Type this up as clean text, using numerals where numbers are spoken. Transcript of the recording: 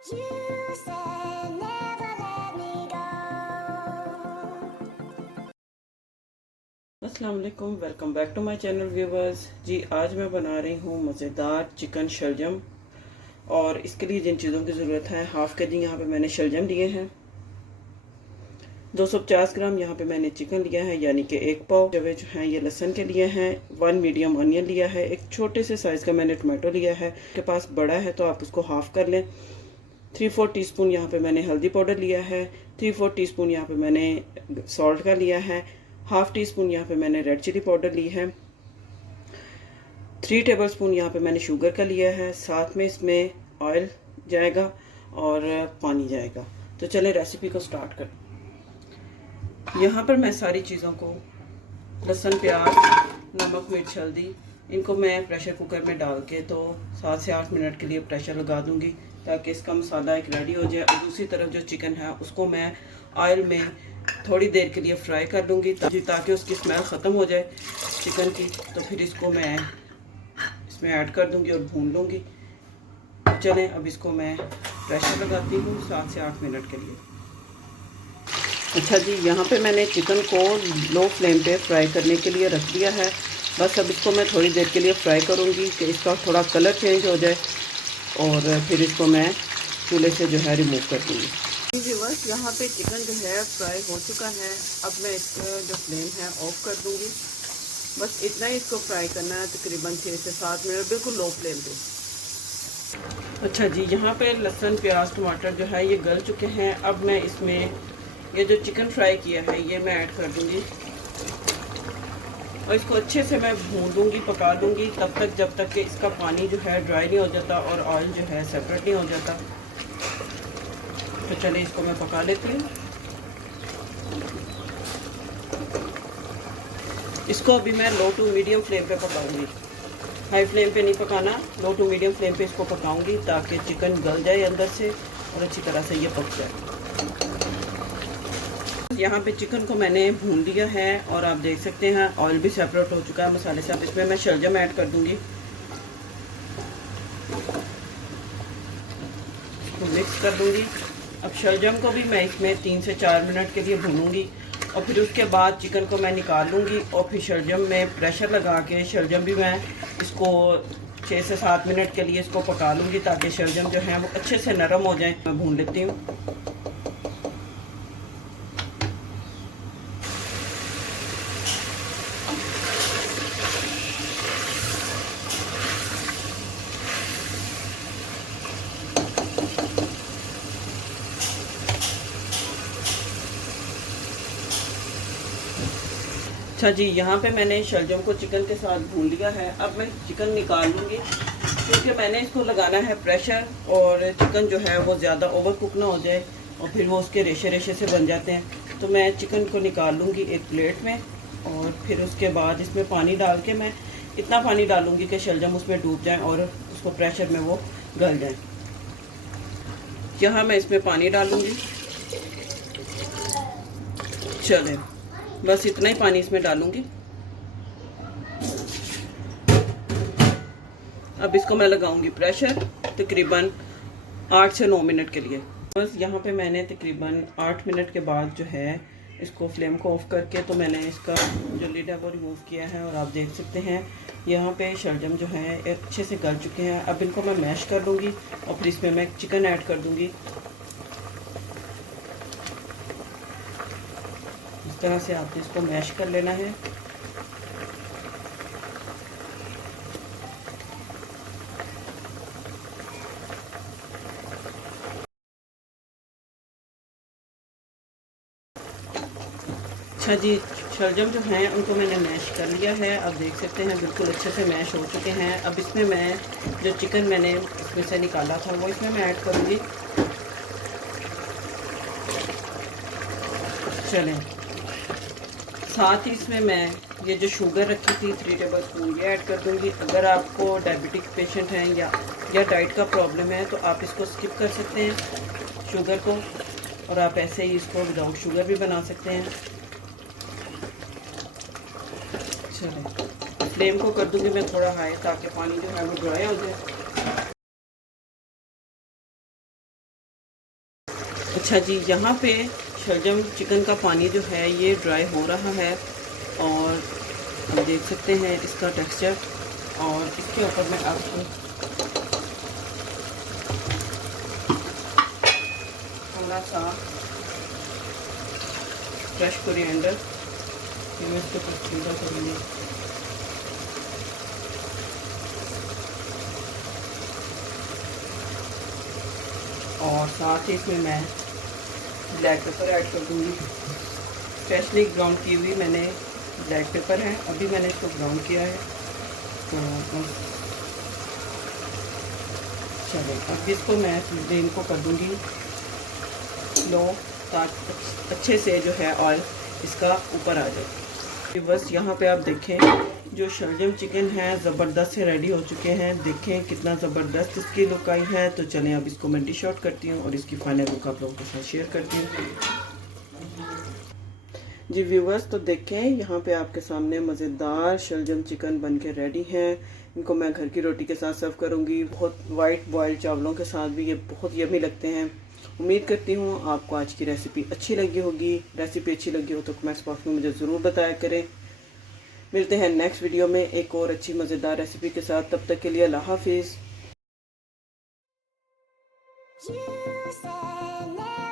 You said never let me go. अस्सलाम वालेकुम, welcome back to my channel viewers जी। आज मैं बना रही हूँ मज़ेदार चिकन शलजम। और इसके लिए जिन चीज़ों की ज़रूरत है, हाफ़ के जी यहाँ पे मैंने शलजम लिए हैं, 250 ग्राम यहाँ पे मैंने चिकन लिया है, यानी कि एक पाव। जो हैं ये लहसुन के लिए हैं, 1 मीडियम अनियन लिया है, एक छोटे से साइज़ का मैंने टमाटो लिया है। आपके पास बड़ा है तो आप उसको हाफ़ कर लें। 3/4 टीस्पून यहाँ पे मैंने हल्दी पाउडर लिया है, 3/4 टीस्पून यहाँ पे मैंने सॉल्ट का लिया है, हाफ़ टी स्पून यहाँ पे मैंने रेड चिली पाउडर ली है, 3 टेबलस्पून यहाँ पे मैंने शुगर का लिया है। साथ में इसमें ऑयल जाएगा और पानी जाएगा। तो चलें रेसिपी को स्टार्ट करें। यहाँ पर मैं सारी चीज़ों को, लहसुन, प्याज, नमक, मिर्च, हल्दी, इनको मैं प्रेशर कुकर में डाल के तो 7 से 8 मिनट के लिए प्रेशर लगा दूंगी, ताकि इसका मसाला एक रेडी हो जाए। और दूसरी तरफ जो चिकन है उसको मैं ऑयल में थोड़ी देर के लिए फ्राई कर लूँगी, ताकि उसकी स्मेल ख़त्म हो जाए चिकन की। तो फिर इसको मैं इसमें ऐड कर दूंगी और भून लूँगी। चलें अब इसको मैं प्रेशर लगाती हूँ 7 से 8 मिनट के लिए। अच्छा जी, यहाँ पे मैंने चिकन को लो फ्लेम पे फ्राई करने के लिए रख दिया है। बस अब इसको मैं थोड़ी देर के लिए फ्राई करूँगी कि इसका थोड़ा कलर चेंज हो जाए, और फिर इसको मैं चूल्हे से जो है रिमूव कर दूँगी। जी बस यहाँ पे चिकन जो है फ्राई हो चुका है। अब मैं इसका जो फ्लेम है ऑफ कर दूँगी। बस इतना ही इसको फ्राई करना है, तकरीबन 6 से 7 मिनट, बिल्कुल लो फ्लेम पे। अच्छा जी, यहाँ पे लहसुन, प्याज, टमाटर जो है ये गल चुके हैं। अब मैं इसमें ये जो चिकन फ्राई किया है ये मैं ऐड कर दूँगी और इसको अच्छे से मैं भून दूँगी, पका दूँगी तब तक जब तक कि इसका पानी जो है ड्राई नहीं हो जाता और ऑयल जो है सेपरेट नहीं हो जाता। तो चलिए इसको मैं पका लेती हूँ। इसको अभी मैं लो टू मीडियम फ्लेम पे पकाऊंगी, हाई फ्लेम पे नहीं पकाना, लो टू मीडियम फ्लेम पे इसको पकाऊंगी ताकि चिकन गल जाए अंदर से और अच्छी तरह से ये पक जाए। यहाँ पे चिकन को मैंने भून लिया है और आप देख सकते हैं ऑयल भी सेपरेट हो चुका है मसाले से। अब इसमें मैं शलजम ऐड कर दूंगी, इसको मिक्स कर दूंगी। अब शलजम को भी मैं इसमें 3 से 4 मिनट के लिए भूनूंगी और फिर उसके बाद चिकन को मैं निकाल लूँगी और फिर शलजम में प्रेशर लगा के शलजम भी मैं इसको 6 से 7 मिनट के लिए इसको पका लूँगी, ताकि शलजम जो है वो अच्छे से नरम हो जाए। मैं भून लेती हूँ। अच्छा जी, यहाँ पे मैंने शलजम को चिकन के साथ भून लिया है। अब मैं चिकन निकाल लूँगी, क्योंकि मैंने इसको लगाना है प्रेशर, और चिकन जो है वो ज़्यादा ओवर कुक ना हो जाए और फिर वो उसके रेशे रेशे से बन जाते हैं। तो मैं चिकन को निकाल लूँगी एक प्लेट में और फिर उसके बाद इसमें पानी डाल के मैं इतना पानी डालूँगी कि शलजम उसमें डूब जाए और उसको प्रेशर में वो गल जाए। यहाँ मैं इसमें पानी डालूँगी। चलें, बस इतना ही पानी इसमें डालूंगी। अब इसको मैं लगाऊंगी प्रेशर तकरीबन 8 से 9 मिनट के लिए। बस यहाँ पे मैंने तकरीबन 8 मिनट के बाद जो है इसको फ्लेम को ऑफ करके तो मैंने इसका जो लिड है वो रिमूव किया है, और आप देख सकते हैं यहाँ पे शलजम जो है अच्छे से गल चुके हैं। अब इनको मैं मैश कर लूँगी और फिर इसमें मैं चिकन ऐड कर दूँगी। इस तरह से आपने इसको मैश कर लेना है। अच्छा जी, शलजम जो हैं उनको मैंने मैश कर लिया है। अब देख सकते हैं बिल्कुल अच्छे से मैश हो चुके हैं। अब इसमें मैं जो चिकन मैंने इसमें से निकाला था वो इसमें मैं ऐड करूँगी। चलें, साथ ही इसमें मैं ये जो शुगर रखी थी 3 टेबल स्पून ये ऐड कर दूँगी। अगर आपको डायबिटिक पेशेंट हैं या डाइट का प्रॉब्लम है तो आप इसको स्किप कर सकते हैं शुगर को, और आप ऐसे ही इसको विदाउट शुगर भी बना सकते हैं। चलें, फ्लेम को कर दूँगी मैं थोड़ा हाई, ताकि पानी जो है वो ड्राई हो जाए। अच्छा जी, यहाँ पे शलजम चिकन का पानी जो है ये ड्राई हो रहा है और आप देख सकते हैं इसका टेक्सचर। और इसके ऊपर मैं आपको थोड़ा सा फ्रेश कोरिएंडर मैं इसके ऊपर स्प्रिंकल करूँगी। और साथ ही इसमें मैं ब्लैक पेपर ऐड कर दूँगी। स्पेशली ग्राउंड की हुई मैंने ब्लैक पेपर है, अभी मैंने इसको ग्राउंड किया है। तो चलो अब इसको मैं फ्लेम को कर दूँगी लो, ताकि अच्छे से जो है ऑयल इसका ऊपर आ जाए। बस यहाँ पे आप देखें जो शलजम चिकन है ज़बरदस्त से रेडी हो चुके हैं। देखें कितना ज़बरदस्त इसकी लुक आई है। तो चलें अब इसको मैं डिश आउट करती हूँ और इसकी फाइनल लुक आप लोगों के साथ शेयर करती हूँ। जी व्यूवर्स, तो देखें यहाँ पे आपके सामने मज़ेदार शलजम चिकन बन के रेडी है। इनको मैं घर की रोटी के साथ सर्व करूँगी। बहुत वाइट बॉइल्ड चावलों के साथ भी ये बहुत यमी लगते हैं। उम्मीद करती हूँ आपको आज की रेसिपी अच्छी लगी होगी। रेसिपी अच्छी लगी हो तो कमेंट्स बॉक्स में मुझे ज़रूर बताया करें। मिलते हैं नेक्स्ट वीडियो में एक और अच्छी मज़ेदार रेसिपी के साथ। तब तक के लिए अल्लाह हाफिज़। You said never